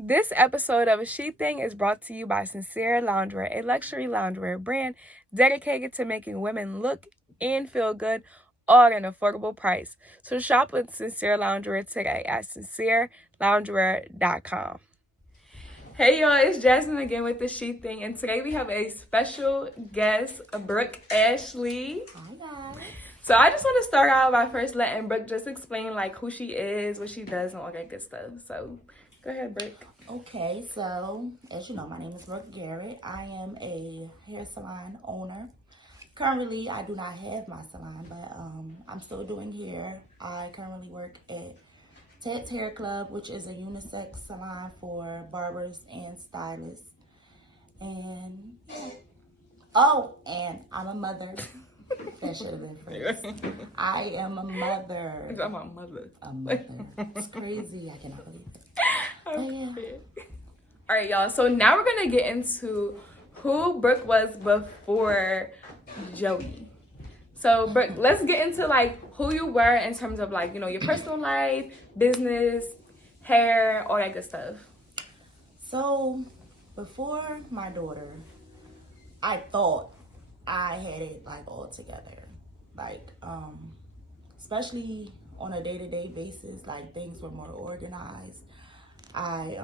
This episode of A She Thing is brought to you by Sincere Loungewear, a luxury loungewear brand dedicated to making women look and feel good, all at an affordable price. So shop with Sincere Loungewear today at sincereloungewear.com. Hey y'all, it's Jasmine again with The She Thing, and today we have a special guest, Brooke Ashley. Hi guys. So I just want to start out by first letting Brooke just explain like who she is, what she does, and all that good stuff. So go ahead, Brooke. Okay, so as you know, my name is Brooke Garrett. I am a hair salon owner. Currently, I do not have my salon, but I'm still doing hair. I currently work at Ted's Hair Club, which is a unisex salon for barbers and stylists. And and I'm a mother. That should have been first. I am a mother. I'm a mother. A mother. It's crazy. I cannot believe it. Okay. All right, y'all. So now we're gonna get into who Brooke was before Joey. So Brooke, let's get into like who you were in terms of like, you know, your personal life, business, hair, all that good stuff. So before my daughter, I thought I had it like all together. Like, especially on a day-to-day basis, like things were more organized. I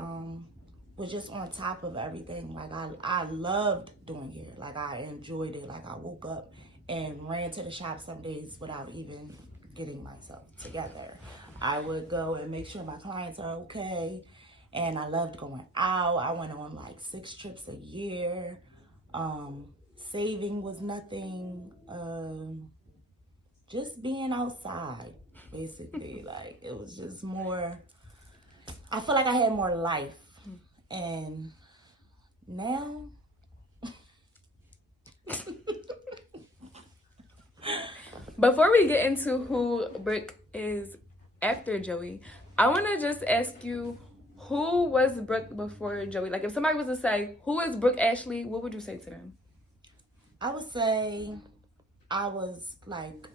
was just on top of everything. Like I loved doing hair. Like I enjoyed it. Like I woke up and ran to the shop some days without even getting myself together. I would go and make sure my clients are okay. And I loved going out. I went on like 6 trips a year. Saving was nothing. Just being outside, basically. Like it was just more. I feel like I had more life, and now. Before we get into who Brooke is after Joey, I want to just ask you, who was Brooke before Joey? Like, if somebody was to say, who is Brooke Ashley, what would you say to them? I would say I was like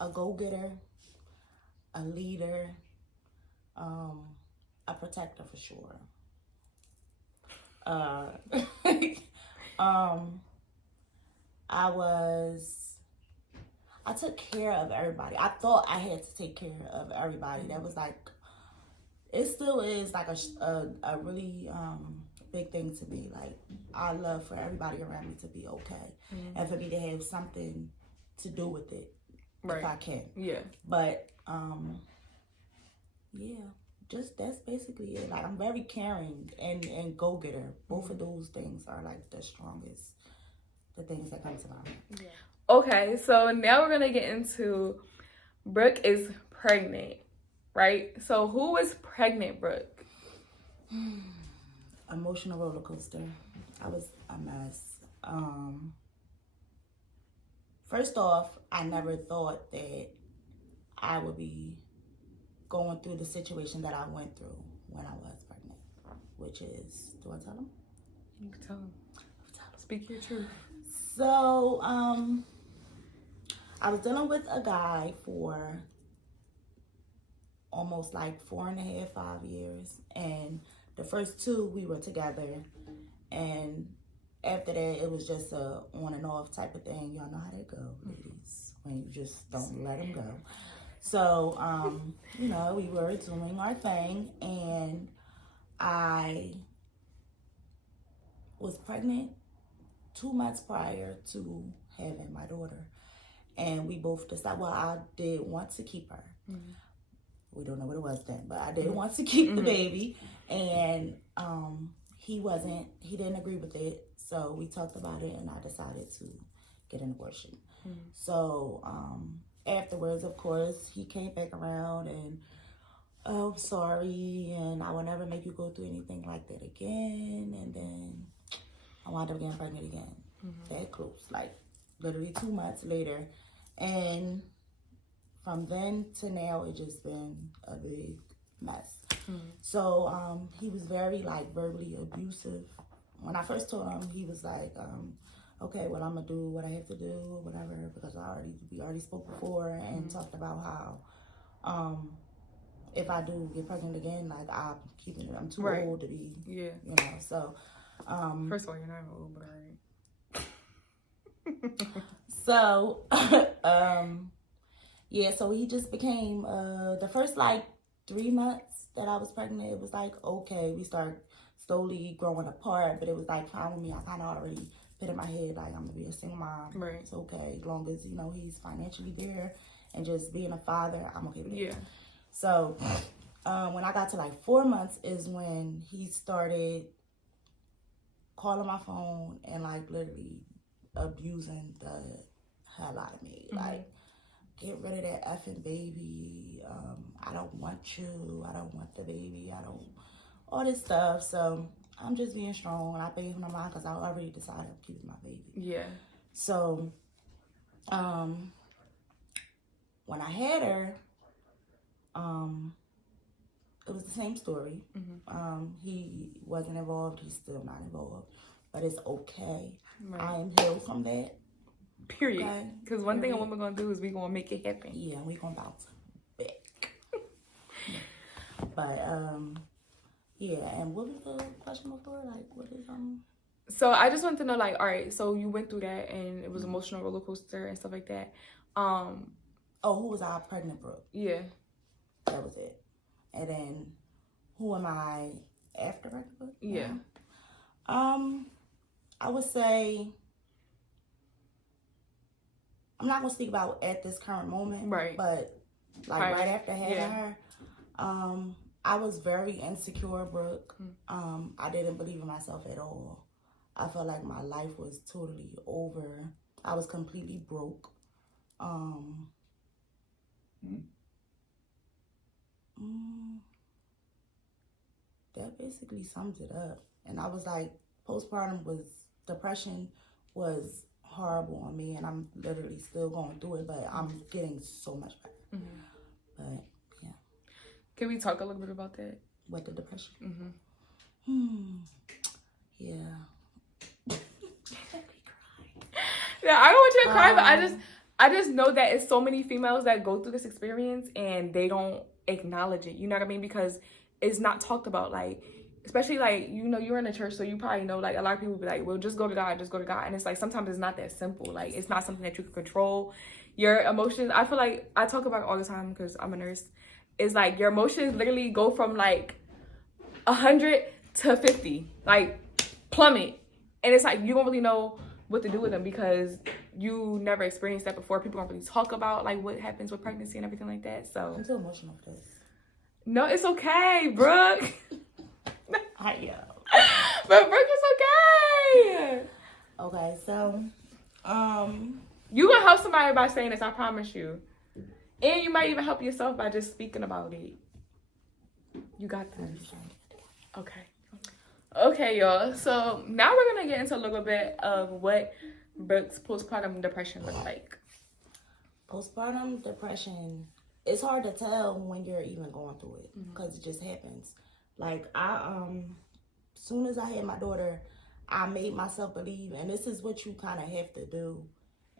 a go-getter, a leader, a protector for sure. I took care of everybody. I thought I had to take care of everybody. That was like, it still is like a really big thing to me. Like, I love for everybody around me to be okay, and for me to have something to do with it, if I can. Yeah. But yeah, just that's basically it. Like, I'm very caring and go-getter. Both of those things are like the strongest, the things that come to mind. Yeah. Okay, so now we're gonna get into Brooke is pregnant, right? So who was pregnant, Brooke? Emotional roller coaster. I was a mess. First off, I never thought that I would be going through the situation that I went through when I was pregnant, which is, do I tell them? You can tell them. Speak your truth. So, I was dealing with a guy for almost like 4.5, 5 years, and the first 2 we were together, and after that it was just a on and off type of thing. Y'all know how that go, ladies, when you just don't let them go. So, you know, we were doing our thing, and I was pregnant 2 months prior to having my daughter. And we both decided, well, I did want to keep her. Mm-hmm. We don't know what it was then, but I did want to keep the baby. And he didn't agree with it. So we talked about it, and I decided to get an abortion. Mm-hmm. So afterwards, of course, he came back around and, oh, sorry, and I will never make you go through anything like that again. And then I wound up getting pregnant again. Mm-hmm. That close, like literally 2 months later. And from then to now, it just been a big mess. Mm-hmm. So he was very like verbally abusive. When I first told him, he was like, okay, well, I'm gonna do what I have to do or whatever, because we already spoke before and talked about how if I do get pregnant again, like I'm keeping it. I'm too Right. old to be, Yeah. you know. So, First of all, you're not even old, but alright. so, yeah. So he just became the first like 3 months that I was pregnant. It was like okay, we start slowly growing apart, but it was like fine with me. I kind of already put in my head like I'm gonna be a single mom. Right. It's okay as long as you know he's financially there and just being a father. I'm okay with it. Yeah. So when I got to like 4 months is when he started calling my phone and like literally abusing the hell out of me. Like, get rid of that effing baby. I don't want you. I don't want the baby. I don't, all this stuff. So I'm just being strong. And I paid him no mind because I already decided I'm keeping my baby. Yeah. So when I had her, it was the same story. He wasn't involved. He's still not involved. But it's okay. Right. I am healed from that. Period. Because one thing a woman gonna do is we gonna make it happen. Yeah, we gonna bounce back. But yeah. And what was the question before? Like, what is So I just want to know, like, all right. So you went through that, and it was emotional roller coaster and stuff like that. Oh, who was I pregnant, Brooke? Yeah. That was it. And then, who am I after pregnant, Brooke? Yeah. I would say. I'm not gonna speak about at this current moment, right? But like right after having her, I was very insecure, Brooke. I didn't believe in myself at all. I felt like my life was totally over. I was completely broke. That basically sums it up. And I was like, depression was horrible on me, and I'm literally still going through it, but I'm getting so much better. But yeah. Can we talk a little bit about that? What, the depression? Yeah. Yeah, I don't want you to cry, but I just know that it's so many females that go through this experience and they don't acknowledge it. You know what I mean? Because it's not talked about. Like, especially like, you know, you're in the church, so you probably know, like, a lot of people be like, well, just go to God, just go to God. And it's like, sometimes it's not that simple. Like, it's not something that you can control. Your emotions, I feel like, I talk about it all the time because I'm a nurse. It's like, your emotions literally go from like 100 to 50. Like, plummet. And it's like, you don't really know what to do with them because you never experienced that before. People don't really talk about like what happens with pregnancy and everything like that. So I'm too emotional for this. No, it's okay, Brooke. I know. But Brooke, it's okay. Okay, so you gonna help somebody by saying this, I promise you. And you might even help yourself by just speaking about it. You got this. Okay. Okay, y'all. So now we're gonna get into a little bit of what Brooke's postpartum depression looks like. Postpartum depression, it's hard to tell when you're even going through it because it just happens. Like soon as I had my daughter, I made myself believe, and this is what you kind of have to do.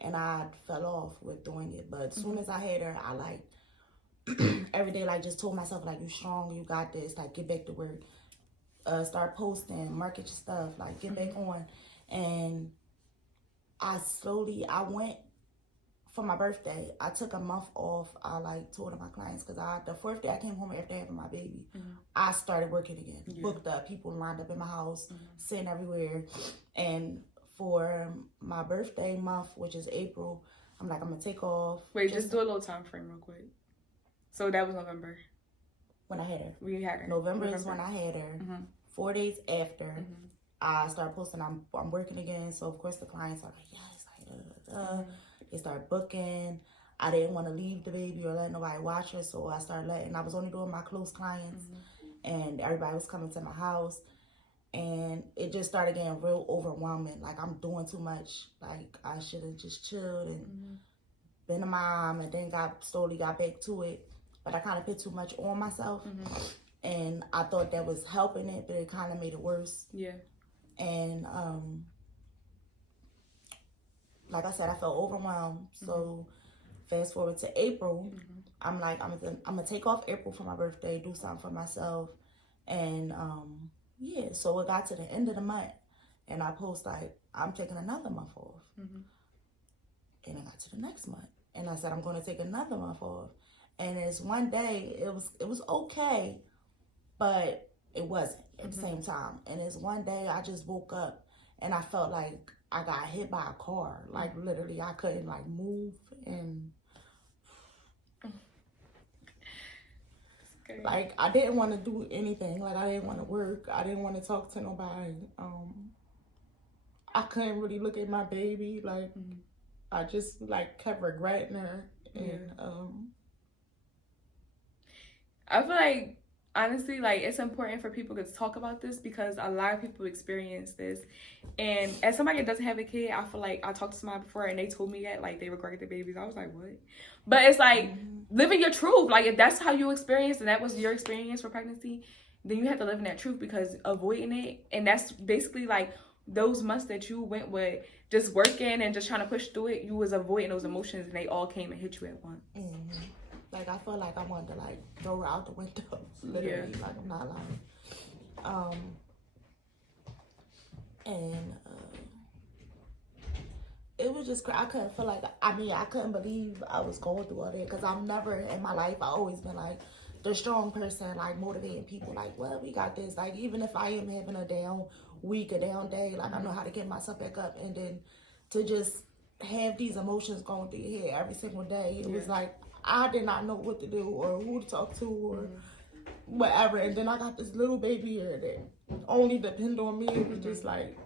And I fell off with doing it. But as soon as I had her, I like every day, like just told myself like, you strong, you got this, like get back to work. Start posting, market your stuff, like get back on. And I went for my birthday. I took a month off. I like told my clients because the fourth day I came home after having my baby, I started working again. Booked up, people lined up in my house, sitting everywhere. And for my birthday month, which is April, I'm like, I'm gonna take off. Wait, just do a little time frame real quick. So that was November. When I had her. We had her. November is when I had her. 4 days after, I started posting, I'm working again. So, of course, the clients are like, yes, they start booking. I didn't want to leave the baby or let nobody watch her. So, I was only doing my close clients. And everybody was coming to my house. And it just started getting real overwhelming. Like, I'm doing too much. Like, I should have just chilled and been a mom. And then slowly got back to it. But I kind of put too much on myself. And I thought that was helping it, but it kind of made it worse. Yeah. And like I said, I felt overwhelmed. So fast forward to April, I'm like, I'm gonna take off April for my birthday, do something for myself. And yeah, so it got to the end of the month and I post like, I'm taking another month off. Mm-hmm. And I got to the next month and I said, I'm going to take another month off. And it's one day, it was okay, but it wasn't at the same time. And it's one day I just woke up and I felt like I got hit by a car. Like literally I couldn't like move and like I didn't want to do anything. Like I didn't want to work. I didn't want to talk to nobody. I couldn't really look at my baby. Like I just like kept regretting her. And I feel like honestly, like it's important for people to talk about this because a lot of people experience this. And as somebody that doesn't have a kid, I feel like I talked to somebody before and they told me that like they regretted their babies. I was like, what? But it's like living your truth. Like if that's how you experience and that was your experience for pregnancy, then you have to live in that truth because avoiding it, and that's basically like those months that you went with just working and just trying to push through it, you was avoiding those emotions and they all came and hit you at once. Like I felt like I wanted to like throw her out the window, literally. Like I'm not lying. And it was just I couldn't feel like I couldn't believe I was going through all that because I've never in my life I always been like the strong person, like motivating people. Like, well, we got this. Like even if I am having a down week, a down day, like I know how to get myself back up. And then to just have these emotions going through your head every single day, it was like I did not know what to do or who to talk to or whatever. And then I got this little baby here that only depend on me. It was just like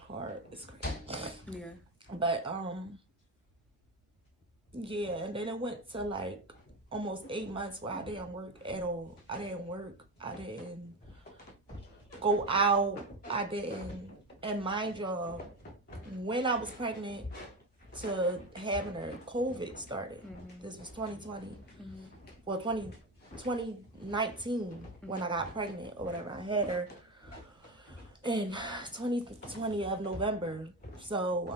hard. It's crazy. Yeah. But yeah, and then it went to like almost 8 months where I didn't work at all. I didn't work. I didn't go out. I didn't. And mind y'all, when I was pregnant to having her, COVID started. This was 2020. Well, 2019 when I got pregnant or whatever. I had her in 2020 of November. So,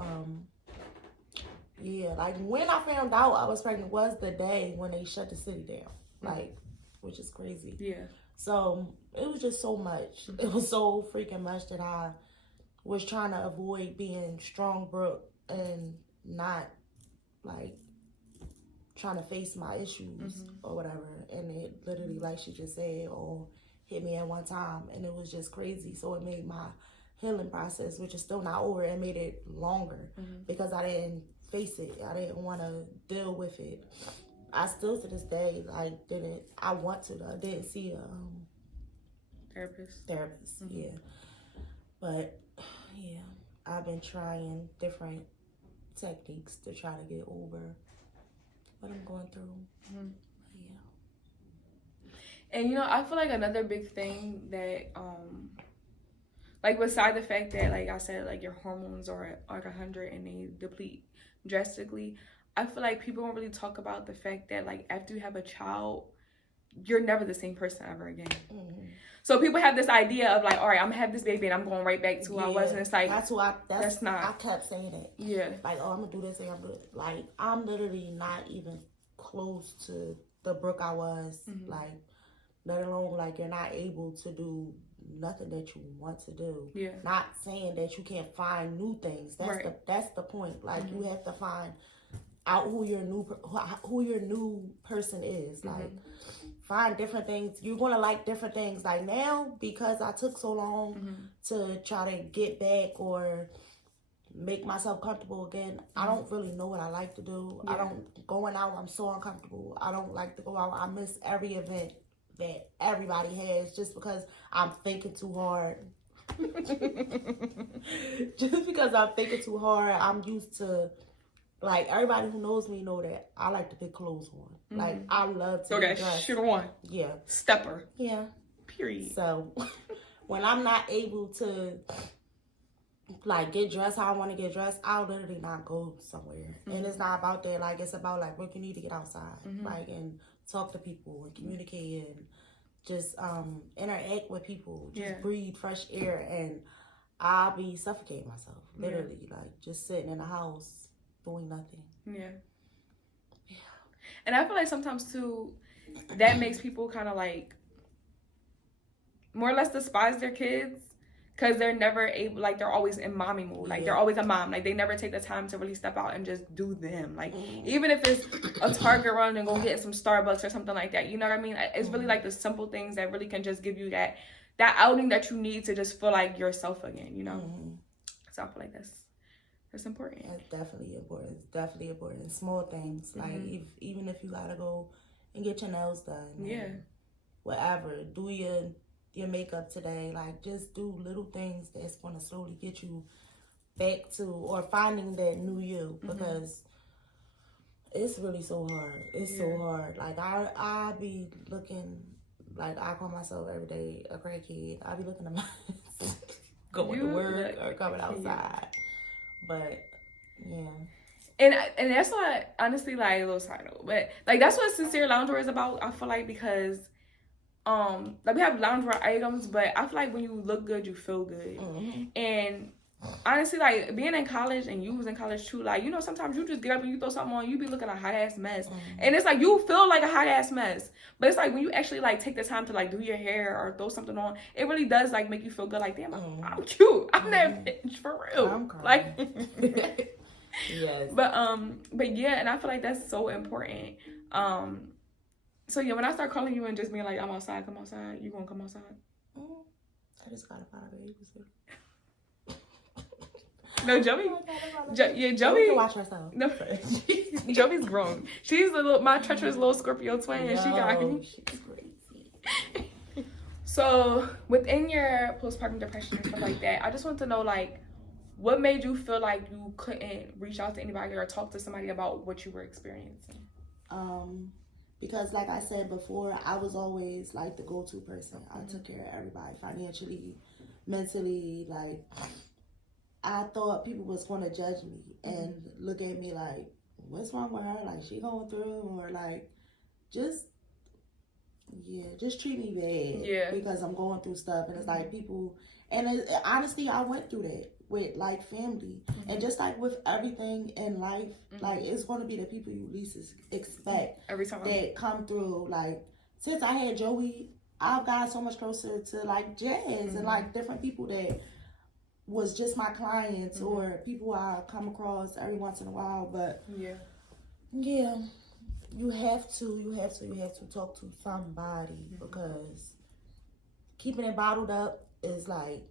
yeah, like when I found out I was pregnant was the day when they shut the city down. Like, which is crazy. Yeah. So it was just so much. It was so freaking much that I was trying to avoid being strong Brooke and not like trying to face my issues or whatever. And it literally, like she just said, all hit me at one time. And it was just crazy. So it made my healing process, which is still not over, it made it longer because I didn't face it. I didn't want to deal with it. I still to this day like I didn't see a therapist. Yeah, but yeah, I've been trying different techniques to try to get over what I'm going through. Yeah. And you know, I feel like another big thing that like beside the fact that like I said, like your hormones are at like 100 and they deplete drastically, I feel like people don't really talk about the fact that like after you have a child, you're never the same person ever again. So people have this idea of like, all right, I'm gonna have this baby and I'm going right back to who I was, and it's like that's not. I kept saying it. Yeah. Like, oh, I'm gonna do this thing. Like, I'm literally not even close to the Brooke I was. Like, let alone like you're not able to do nothing that you want to do. Yeah. Not saying that you can't find new things. That's the point. Like you have to find out who your new person is. Like find different things. You're gonna like different things. Like now, because I took so long to try to get back or make myself comfortable again, I don't really know what I like to do. I don't going out, I'm so uncomfortable. I don't like to go out. I miss every event that everybody has just because I'm thinking too hard. Just because I'm thinking too hard, I'm used to, like, everybody who knows me know that I like to put clothes on. Like, I love to get dressed. Sugar one. Yeah. Stepper. Yeah. Period. So, when I'm not able to, like, get dressed how I want to get dressed, I'll literally not go somewhere. And it's not about that. Like, it's about, like, what you need to get outside. Like, and talk to people and communicate and just interact with people. Just breathe fresh air. And I'll be suffocating myself. Literally. Like, just sitting in the house doing nothing. Yeah. And I feel like sometimes too, that makes people kind of like more or less despise their kids because they're never able, like they're always in mommy mode, like they're always a mom, like they never take the time to really step out and just do them, like even if it's a Target run and go get some Starbucks or something like that, you know what I mean? It's really like the simple things that really can just give you that outing that you need to just feel like yourself again, you know? So I feel like that's important. It's definitely important. It's definitely important. Small things, like even if you gotta go and get your nails done, whatever, do your makeup today, like just do little things that's going to slowly get you back to or finding that new you, because it's really so hard. It's so hard. Like I be looking, like I call myself every day a crackhead. I be looking at my going to work or coming outside, but And that's what, honestly, like, a little side note, but like that's what Sincere Loungewear is about. I feel like because like we have loungewear items, but I feel like when you look good, you feel good. And honestly, like being in college, and you was in college too, like, you know, sometimes you just get up and you throw something on, you be looking a hot ass mess, and it's like you feel like a hot ass mess, but it's like when you actually like take the time to like do your hair or throw something on, it really does like make you feel good. Like, damn, I'm cute. I'm that bitch for real. I'm crying. Like, yes. But yeah, and I feel like that's so important. So yeah, when I start calling you and just being like, I'm outside, come outside, you gonna come outside? I just got up out of it. No, Joey. Joey can watch herself. No, Joey's grown. She's my treacherous little Scorpio twin, and she got me. She's crazy. So within your postpartum depression and stuff like that, I just want to know, like, what made you feel like you couldn't reach out to anybody or talk to somebody about what you were experiencing? Because like I said before, I was always like the go-to person. I took care of everybody financially, mentally. Like, I thought people was going to judge me and look at me like, what's wrong with her? Like, she going through, or like, just treat me bad. Yeah. Because I'm going through stuff. And it's like people, and honestly, I went through that with like family, and just like with everything in life, like it's going to be the people you least expect every time that come through. Like, since I had Joey, I've got so much closer to like Jazz and like different people that was just my clients or people I come across every once in a while. But you have to talk to somebody, because keeping it bottled up is like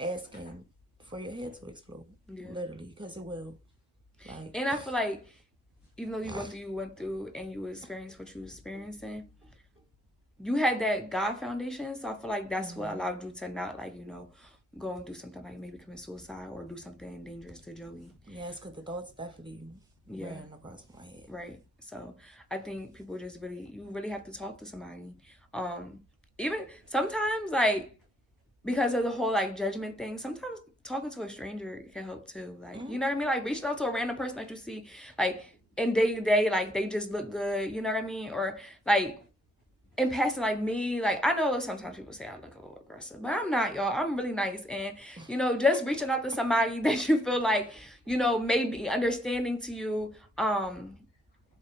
asking for your head to explode, literally, because it will. Like, and I feel like even though you went through and you experienced what you was experiencing, you had that God foundation. So I feel like that's what allowed you to not, like, you know, go and do something like maybe commit suicide or do something dangerous to Joey. Yes, because the thoughts definitely ran across my head. Right. So I think people just you really have to talk to somebody. Even sometimes, like, because of the whole like judgment thing, sometimes talking to a stranger can help too. Like, you know what I mean? Like, reaching out to a random person that you see like in day to day, like they just look good, you know what I mean? Or like in passing, like me, like I know sometimes people say I look a little aggressive, but I'm not, y'all. I'm really nice. And, you know, just reaching out to somebody that you feel like, you know, may be understanding to you,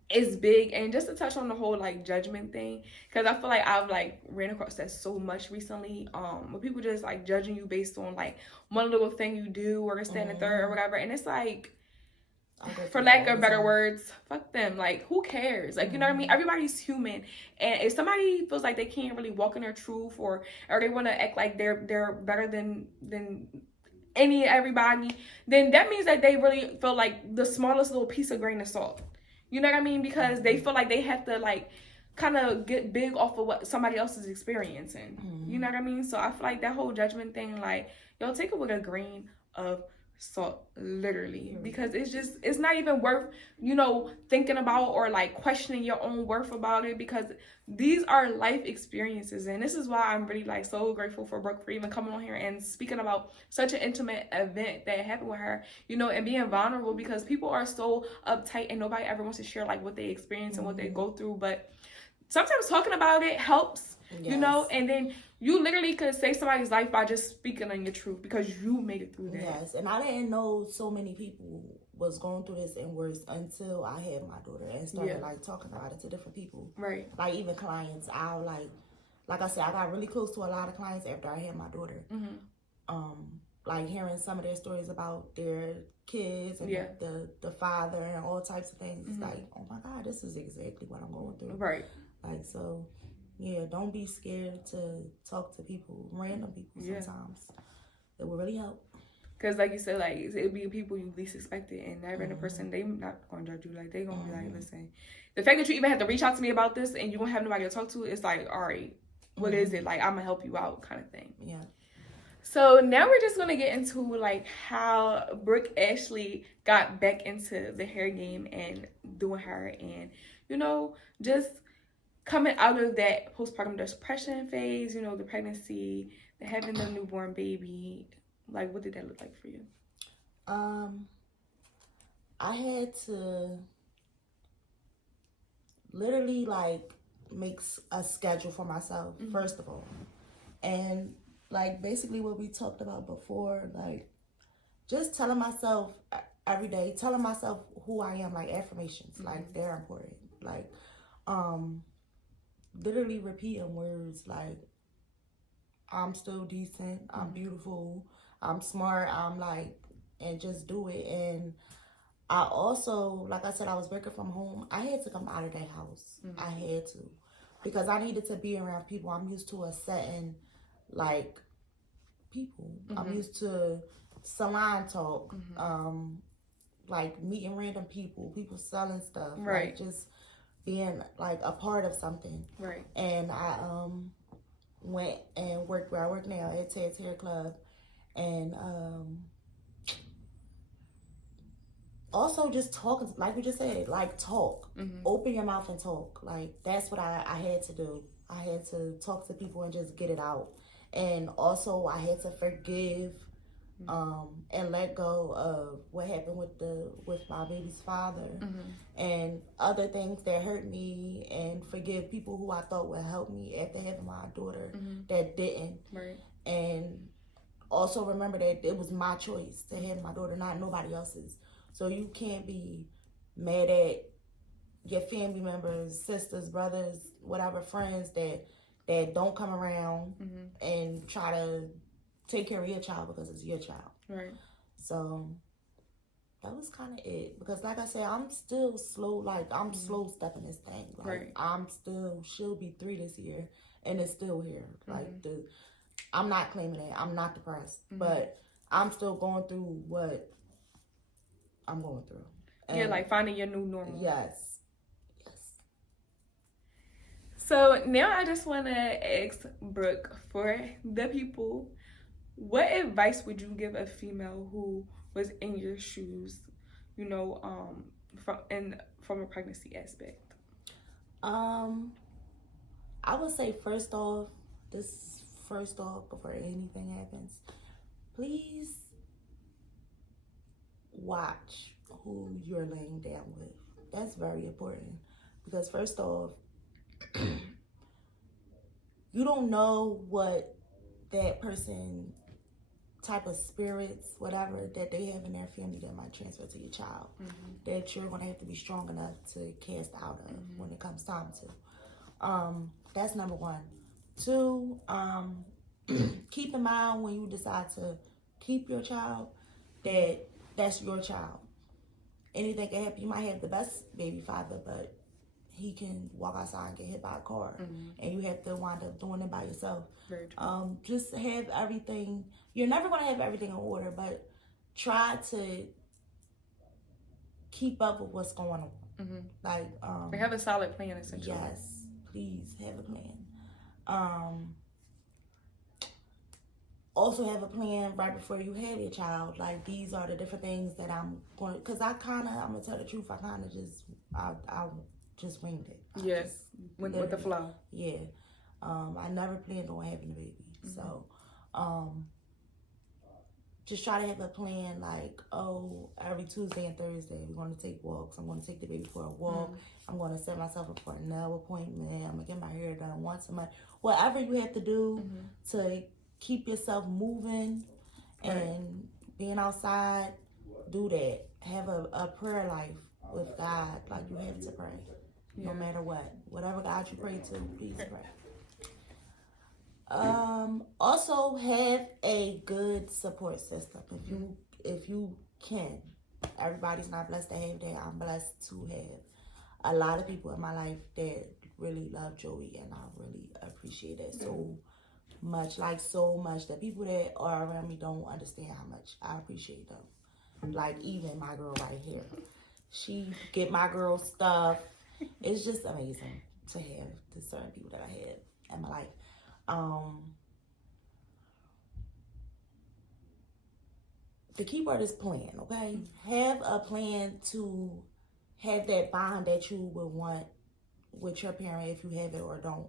is big. And just to touch on the whole like judgment thing, because I feel like I've like ran across that so much recently, when people just like judging you based on like one little thing you do or stand in third or whatever, and it's like, for lack of better words, fuck them. Like, who cares? Like, you know what I mean? Everybody's human, and if somebody feels like they can't really walk in their truth, or they want to act like they're better than everybody, then that means that they really feel like the smallest little piece of grain of salt. You know what I mean? Because they feel like they have to like kind of get big off of what somebody else is experiencing. You know what I mean? So I feel like that whole judgment thing, like, y'all take it with a grain of salt, literally, because it's not even worth, you know, thinking about or like questioning your own worth about it, because these are life experiences. And this is why I'm really like so grateful for Brooke for even coming on here and speaking about such an intimate event that happened with her, you know, and being vulnerable, because people are so uptight and nobody ever wants to share like what they experience and what they go through. But sometimes talking about it helps, you know, and then you literally could save somebody's life by just speaking on your truth because you made it through that. Yes, and I didn't know so many people was going through this and worse until I had my daughter and started like talking about it to different people. Right. Like even clients, like I said, I got really close to a lot of clients after I had my daughter. Like hearing some of their stories about their kids and the father and all types of things. It's like, oh my God, this is exactly what I'm going through. Right. Like, so yeah, don't be scared to talk to people, random people sometimes. It will really help. Because like you said, like it'll be people you least expected, and that random person, they not gonna judge you. Like they gonna be like, listen, the fact that you even have to reach out to me about this and you don't have nobody to talk to, it's like, all right, what is it? Like I'm gonna help you out, kind of thing. Yeah. So now we're just gonna get into like how Brooke actually got back into the hair game and doing her, and you know, just coming out of that postpartum depression phase. You know, the pregnancy, the having the newborn baby. Like, what did that look like for you? I had to literally like make a schedule for myself, first of all. And like basically what we talked about before, like just telling myself every day, telling myself who I am, like affirmations, like they're important. Like, literally repeating words like, I'm still decent, I'm beautiful, I'm smart, I'm like, and just do it. And I also, like I said, I was working from home. I had to come out of that house. I had to. Because I needed to be around people. I'm used to a setting, like, people. I'm used to salon talk, like meeting random people selling stuff. Right. Like just being like a part of something. Right. And I went and worked where I work now at Ted's Hair Club. And also just talking, like we just said, like talk. Open your mouth and talk. Like that's what I had to do. I had to talk to people and just get it out. And also I had to forgive and let go of what happened with my baby's father and other things that hurt me, and forgive people who I thought would help me after having my daughter that didn't. Right. And also remember that it was my choice to have my daughter, not nobody else's. So you can't be mad at your family members, sisters, brothers, whatever, friends that don't come around and try to take care of your child because it's your child. Right. So that was kind of it. Because like I said, I'm still slow. Like I'm slow stepping this thing. Like she'll be 3 this year, and it's still here. Like I'm not claiming it. I'm not depressed, but I'm still going through what I'm going through. And like finding your new normal. Yes. So now I just want to ask Brooke, for the people, what advice would you give a female who was in your shoes, you know, from a pregnancy aspect? I would say first off, before anything happens, please watch who you're laying down with. That's very important, because first off, you don't know what that person, type of spirits, whatever, that they have in their family that might transfer to your child, that you're going to have to be strong enough to cast out of when it comes time to. That's number one. 2, keep in mind when you decide to keep your child, that's your child. Anything can happen. You might have the best baby father, but he can walk outside and get hit by a car, and you have to wind up doing it by yourself. Very true. Just have everything. You're never going to have everything in order, but try to keep up with what's going on. Like have a solid plan, essentially. Yes, please have a plan. Also have a plan right before you have your child. Like, these are the different things that I'm going to, because I'm going to tell the truth, I just winged it. Yes, with the flow. Yeah. I never planned on having a baby. So, just try to have a plan, like, every Tuesday and Thursday, we're going to take walks. I'm going to take the baby for a walk. I'm going to set myself up for a nail appointment. I'm going to get my hair done once a month. Whatever you have to do to keep yourself moving and being outside, do that. have a prayer life with God. Like, you have to pray. No matter what. Whatever God you pray to, please pray. Also have a good support system. If you can. Everybody's not blessed to have that. I'm blessed to have a lot of people in my life that really love Joey, and I really appreciate it so much. Like, so much. The people that are around me don't understand how much I appreciate them. Like, even my girl right here. She get my girl stuff. It's just amazing to have the certain people that I have in my life. The key word is plan, okay? Have a plan to have that bond that you would want with your parent, if you have it or don't,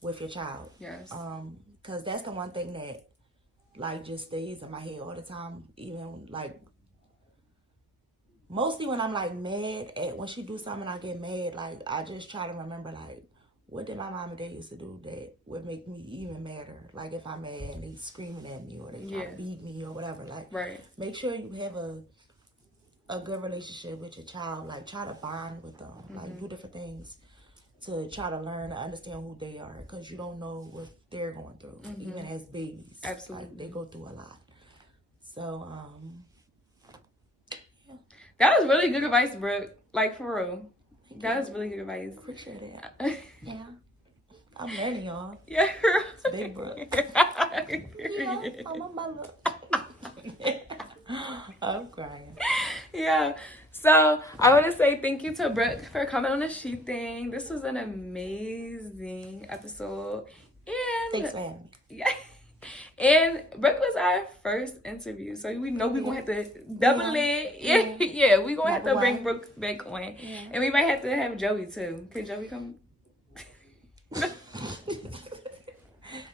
with your child. Yes. Because that's the one thing that, like, just stays in my head all the time. Even, like, mostly when I'm, like, mad at, when she do something, I get mad. Like, I just try to remember, like, what did my mom and dad used to do that would make me even madder? Like, if I'm mad and they screaming at me or they try to beat me or whatever. Like, make sure you have a good relationship with your child. Like, try to bond with them. Like, do different things to try to learn and understand who they are. Because you don't know what they're going through, even as babies. Absolutely. Like, they go through a lot. So, That was really good advice, Brooke. Like, for real. That was really good advice. Appreciate it. Yeah. I'm learning, y'all. Yeah. It's Big Brooke. I'm a mother. I'm crying. Yeah. So, I want to say thank you to Brooke for coming on the She Thing. This was an amazing episode. And thanks for having me. Yeah. And Brooke was our first interview, so we know we're going to have to double it. Yeah, we're going to have to bring Brooke back on. Yeah. And we might have to have Joey, too. Could Joey come?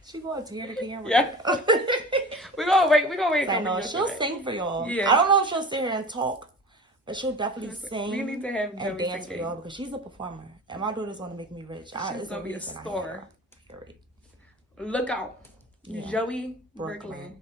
She going to tear the camera. Yeah. We're going to wait. I know. She'll sing for y'all. Yeah. I don't know if she'll sit here and talk, but she'll definitely sing. We need to have Joey and dance for y'all, because she's a performer. And my daughter's going to make me rich. She's going to be a star. Period. Look out. Joey Brooklyn.